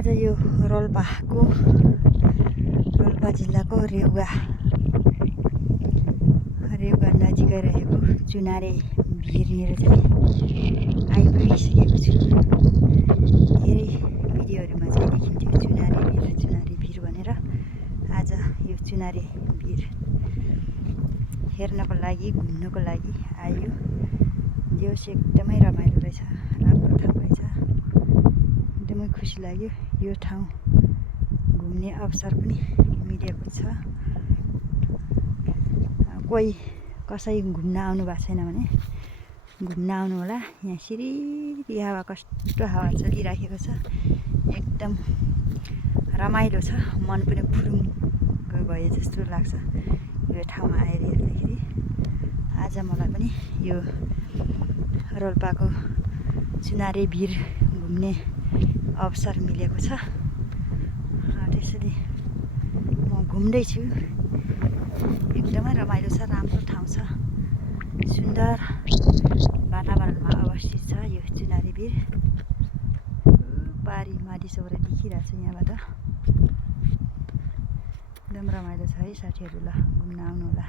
आज यो रोल्पा जिल्लाको रेउगा नजिकै रहेको चुनारे भिरनिर चाहिँ आइपुगिसकेको छु। धेरै भिडियोहरूमा चाहिँ देखिन्थ्यो चुनारे भिर भनेर। आज यो चुनारे भिर हेर्नको लागि घुम्नको लागि आयो। दिवस एकदमै रमाइलो रहेछ, राम्रो ठाउँ रहेछ, एकदमै खुसी लाग्यो। यो ठाउँ घुम्ने अवसर पनि मिलेको छ। कोही कसै घुम्न आउनु भएको छैन भने घुम्न आउनु होला। यहाँ सिरिरी हावा, कस्तो हावा चलिराखेको छ, एकदम रमाइलो छ। मन पनि फुरुङ्ग भए जस्तो लाग्छ यो ठाउँमा आएर हेर्दाखेरि। आज मलाई पनि यो रोल्पाको चुनारे भिर घुम्ने अवसर मिलेको छ। त्यसैले म घुम्दैछु। एकदमै रमाइलो छ, राम्रो ठाउँ छ, सुन्दर वातावरणमा अवस्थित छ यो चुनारे भिर। पारी माडिसकेर देखिरहेको छ यहाँबाट। एकदम रमाइलो छ है साथीहरू, ल घुम्न आउनु होला।